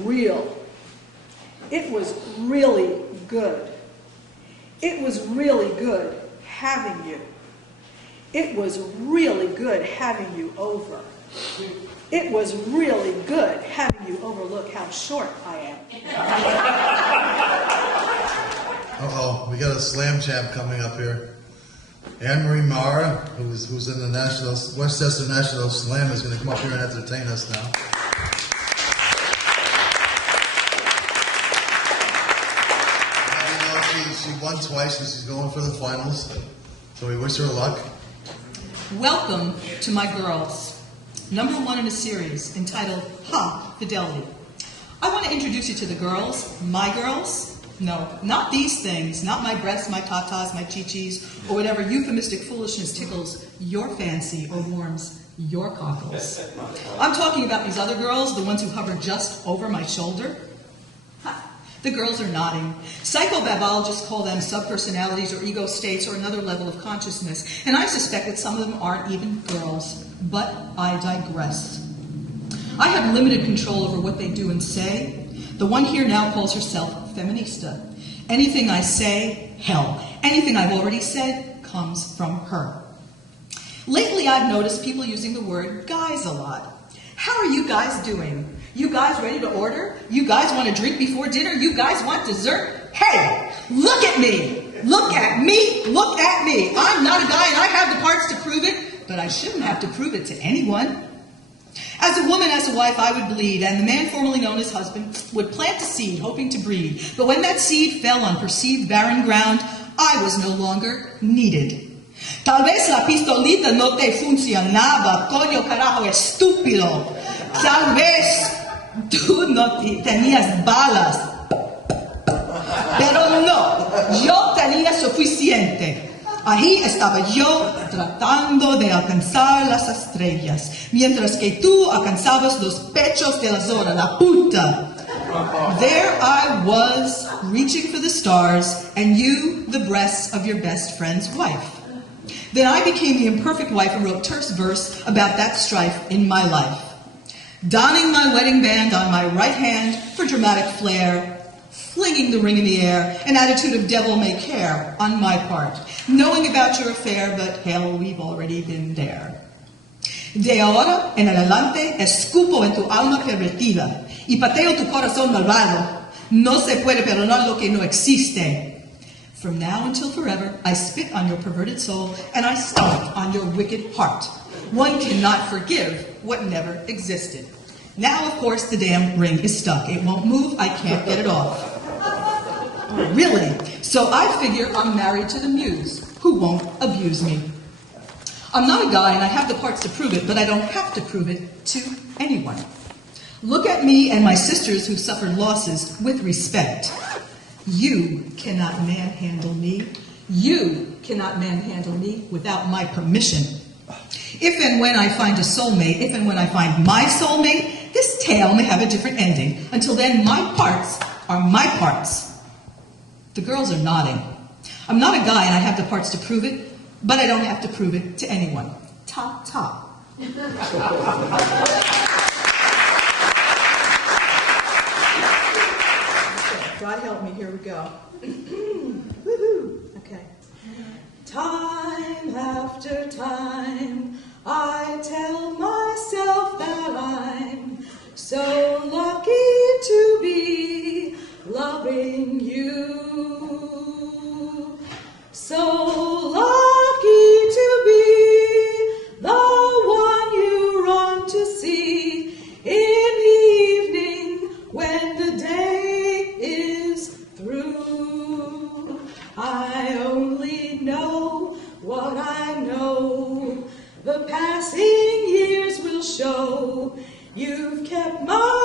real. It was really good. It was really good having you. It was really good having you over. It was really good having you overlook how short I am. Uh-oh, we got a slam champ coming up here. Anne Marie Marra, who's in the Westchester National Slam, is going to come up here and entertain us now. She won twice and she's going for the finals, so we wish her luck. Welcome to my girls. Number 1 in a series entitled Ha, Fidelity. I want to introduce you to the girls, my girls. No, not these things, not my breasts, my tatas, my chichis, or whatever euphemistic foolishness tickles your fancy or warms your cockles. I'm talking about these other girls, the ones who hover just over my shoulder. The girls are nodding. Psychobiologists call them subpersonalities or ego states or another level of consciousness, and I suspect that some of them aren't even girls. But I digress. I have limited control over what they do and say. The one here now calls herself feminista. Anything I say, hell, anything I've already said comes from her. Lately I've noticed people using the word guys a lot. How are you guys doing? You guys ready to order? You guys want to drink before dinner? You guys want dessert? Hey, look at me! Look at me! Look at me! I'm not a guy and I have the parts to prove it, but I shouldn't have to prove it to anyone. As a woman, as a wife, I would bleed, and the man formerly known as husband would plant a seed, hoping to breed. But when that seed fell on perceived barren ground, I was no longer needed. Tal vez la pistolita no te funcionaba, coño carajo estúpido. Tal vez tú no tenías balas. Pero no, yo tenía suficiente. Ahí estaba yo tratando de alcanzar las estrellas, mientras que tú alcanzabas los pechos de la zona, la puta. There I was, reaching for the stars, and you, the breasts of your best friend's wife. Then I became the imperfect wife and wrote terse verse about that strife in my life. Donning my wedding band on my right hand for dramatic flair, flinging the ring in the air, an attitude of devil may care on my part, knowing about your affair, but hell, we've already been there. De ahora en adelante, escupo en tu alma pervertida y pateo tu corazón malvado. No se puede perdonar lo que no existe. From now until forever, I spit on your perverted soul, and I stomp on your wicked heart. One cannot forgive what never existed. Now, of course, the damn ring is stuck. It won't move. I can't get it off. Really? So I figure I'm married to the muse, who won't abuse me. I'm not a guy, and I have the parts to prove it, but I don't have to prove it to anyone. Look at me and my sisters who suffered losses with respect. You cannot manhandle me. You cannot manhandle me without my permission. If and when I find a soulmate, if and when I find my soulmate, this tale may have a different ending. Until then, my parts are my parts. The girls are nodding. I'm not a guy and I have the parts to prove it, but I don't have to prove it to anyone. Ta ta. God help me, here we go. Woohoo! Okay. Time after time, I tell myself that I'm so lucky to be loving you. So lucky to be the one you run to see in the evening when the day is through. I only know what I know. The passing years will show. You've kept my